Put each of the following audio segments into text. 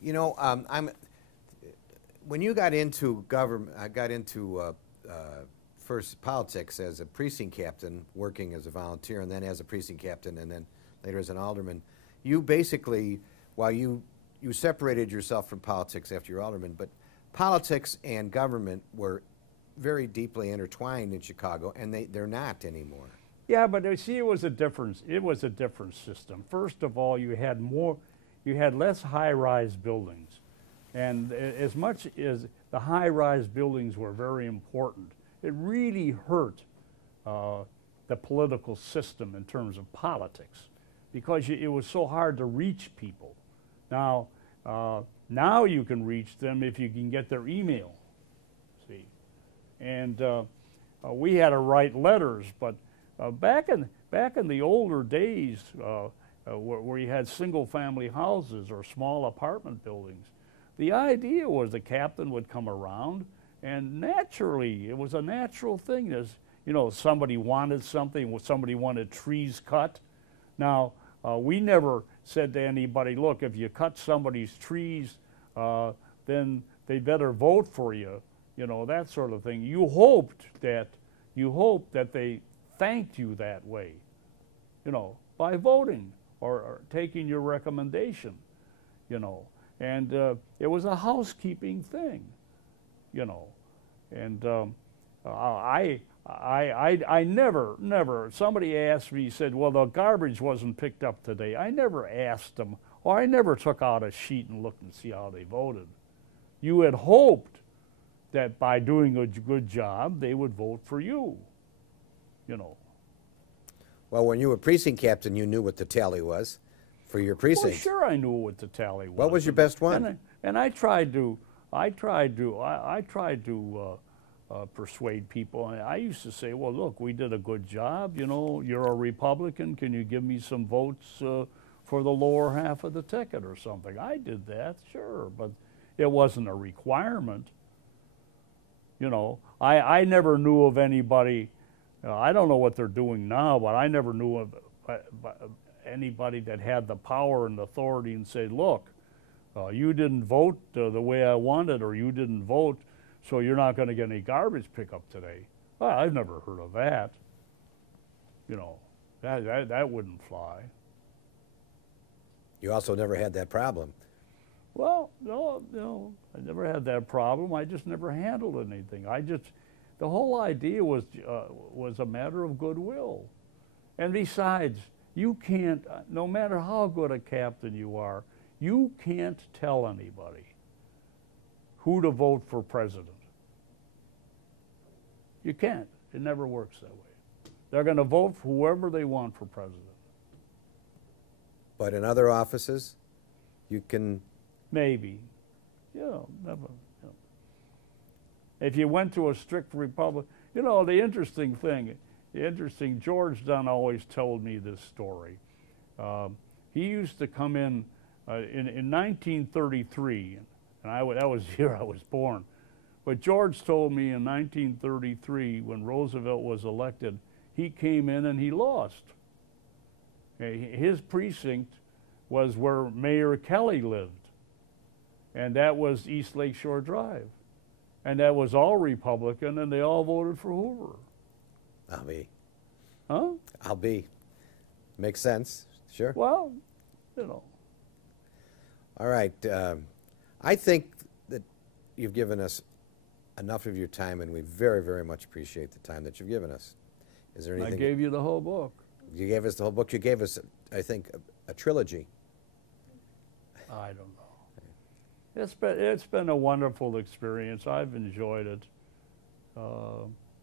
You know, when you got into government, I got into first politics as a precinct captain, working as a volunteer, and then as a precinct captain, and then later as an alderman. You basically, while you separated yourself from politics after you're alderman, but politics and government were very deeply intertwined in Chicago, and they're not anymore. Yeah, but you see, it was a different system. First of all, you had less high-rise buildings, and as much as the high-rise buildings were very important, it really hurt the political system in terms of politics, because it was so hard to reach people. Now, now you can reach them if you can get their email. See, and we had to write letters, but back in the older days, where you had single-family houses or small apartment buildings, the idea was the captain would come around, and naturally, it was a natural thing. There's, you know, somebody wanted something, somebody wanted trees cut. Now, we never said to anybody, look, if you cut somebody's trees, then they better vote for you, you know, that sort of thing. You hoped that they thanked you that way, you know, by voting or taking your recommendation, you know. And it was a housekeeping thing, you know. And I never, somebody asked me, said, well, the garbage wasn't picked up today. I never asked them, or I never took out a sheet and looked and see how they voted. You had hoped that by doing a good job, they would vote for you, you know. Well, when you were precinct captain, you knew what the tally was for your precinct. Well, sure, I knew what the tally was. What was your best one? And I tried to persuade people. I used to say, well, look, we did a good job. You know, you're a Republican. Can you give me some votes for the lower half of the ticket or something? I did that, sure, but it wasn't a requirement. You know, I never knew of anybody. I don't know what they're doing now, but I never knew of anybody that had the power and authority and said, look, you didn't vote the way I wanted, or you didn't vote, so you're not going to get any garbage pickup today. Well, I've never heard of that. You know, that wouldn't fly. You also never had that problem. Well, no, I never had that problem. I just never handled anything. The whole idea was a matter of goodwill. And besides, you can't, no matter how good a captain you are, you can't tell anybody who to vote for president. You can't. It never works that way. They're going to vote for whoever they want for president. But in other offices, you can... Maybe. You know, never. You know. If you went to a strict Republic, you know, the interesting thing, George Dunn always told me this story. He used to come in 1933, and that was the year I was born. But George told me in 1933, when Roosevelt was elected, he came in and he lost. His precinct was where Mayor Kelly lived, and that was East Lake Shore Drive. And that was all Republican, and they all voted for Hoover. I'll be. Huh? I'll be. Makes sense, sure. Well, you know. All right. I think that you've given us enough of your time, and we very, very much appreciate the time that you've given us. Is there anything? I gave you the whole book. You gave us the whole book. You gave us, I think, a trilogy. I don't know. It's been a wonderful experience. I've enjoyed it.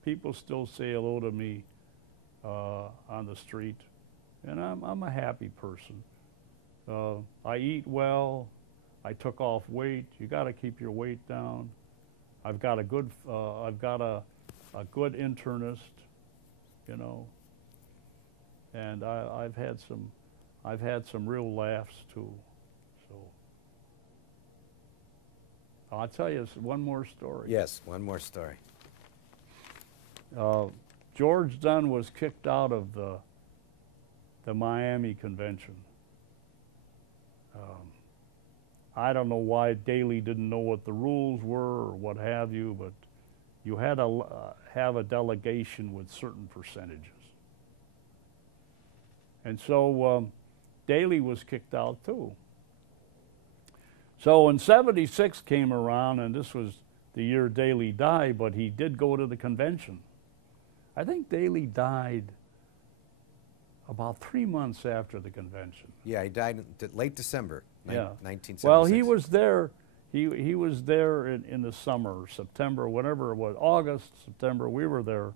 People still say hello to me on the street, and I'm a happy person. I eat well. I took off weight. You got to keep your weight down. I've got a good internist, you know, and I've had some real laughs too. So I'll tell you one more story. Yes, one more story. George Dunn was kicked out of the Miami convention. I don't know why Daley didn't know what the rules were or what have you, but you had to have a delegation with certain percentages. And so Daley was kicked out too. So when 76 came around, and this was the year Daley died, but he did go to the convention. I think Daley died about 3 months after the convention. Yeah, he died in late December, Yeah. 1976. Well, he was there. He was there in the summer, September, whatever it was, August, September. We were there.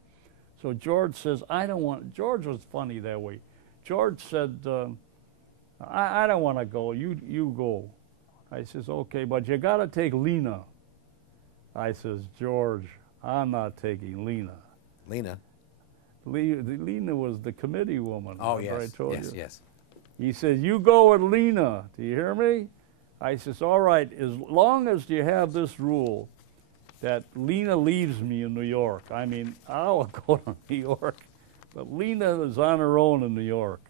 So George says, "I don't want." George was funny that way. George said, "I don't want to go. You go." I says, "Okay, but you got to take Lena." I says, "George, I'm not taking Lena." Lena. Lena was the committee woman. Oh, remember yes, I told yes, you? yes. He says, "You go with Lena. Do you hear me?" I says, "All right, as long as you have this rule that Lena leaves me in New York. I mean, I'll go to New York, but Lena is on her own in New York."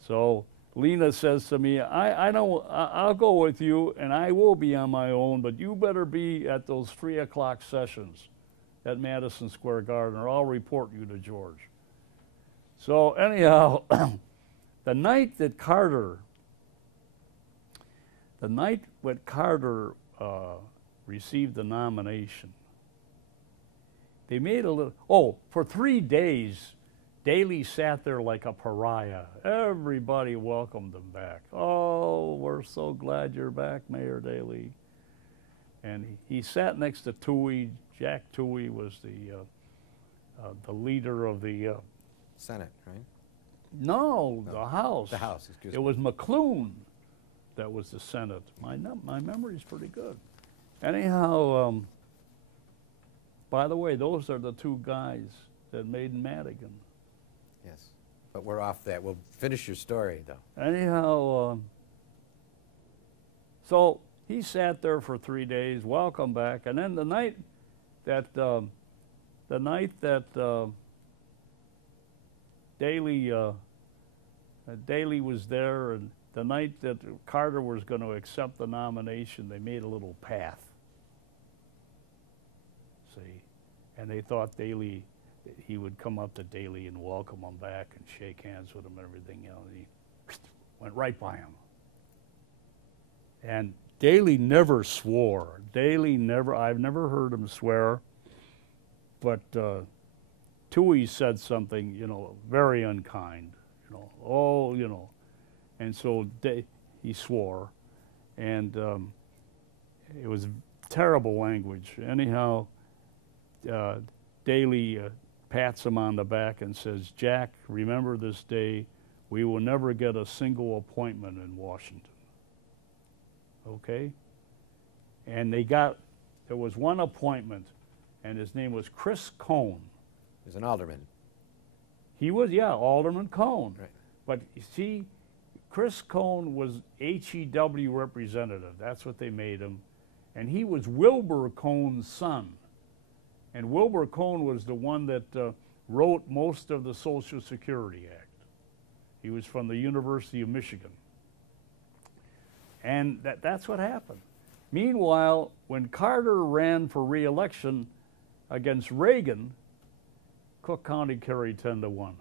So Lena says to me, I'll go with you, and I will be on my own, but you better be at those 3 o'clock sessions at Madison Square Garden, or I'll report you to George." So anyhow, the night that Carter received the nomination, they made a little, for 3 days, Daley sat there like a pariah. Everybody welcomed him back. "Oh, we're so glad you're back, Mayor Daley." And he sat next to Toohey. Jack Toohey was the leader of the Senate, right? No, the House. The House, excuse me. It was McClune that was the Senate. My memory's pretty good. Anyhow, by the way, those are the 2 guys that made Madigan. Yes. But we're off that. We'll finish your story, though. Anyhow, so he sat there for 3 days, welcome back, and then the night that Daley was there, and the night that Carter was going to accept the nomination, they made a little path. See, and they thought he would come up to Daley and welcome him back and shake hands with him and everything. You know, and he went right by him. And Daley never swore. I've never heard him swear, but Toohey said something, very unkind, and so he swore, and it was terrible language. Anyhow, Daley pats him on the back and says, "Jack, remember this day, we will never get a single appointment in Washington." Okay? And there was one appointment, and his name was Chris Cohn. He was an alderman. He was, Alderman Cohn. Right. But you see, Chris Cohn was HEW representative. That's what they made him. And he was Wilbur Cohn's son. And Wilbur Cohn was the one that wrote most of the Social Security Act. He was from the University of Michigan. And that's what happened. Meanwhile, when Carter ran for re-election against Reagan, Cook County carried 10-1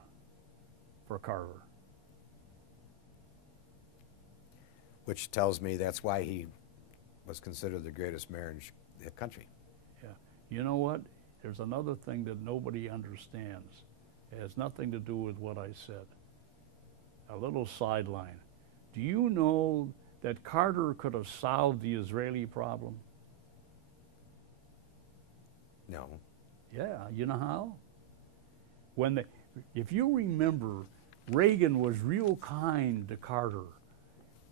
for Carter. Which tells me that's why he was considered the greatest mayor in the country. Yeah. You know what? There's another thing that nobody understands. It has nothing to do with what I said. A little sideline. Do you know that Carter could have solved the Israeli problem? No. Yeah, you know how? If you remember, Reagan was real kind to Carter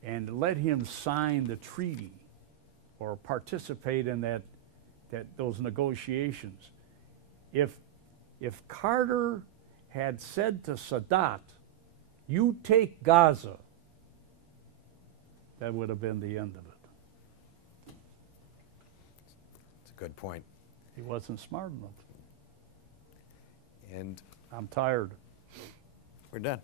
and let him sign the treaty or participate in those negotiations. If Carter had said to Sadat, "You take Gaza," that would have been the end of it. It's a good point. He wasn't smart enough. And I'm tired. we're done.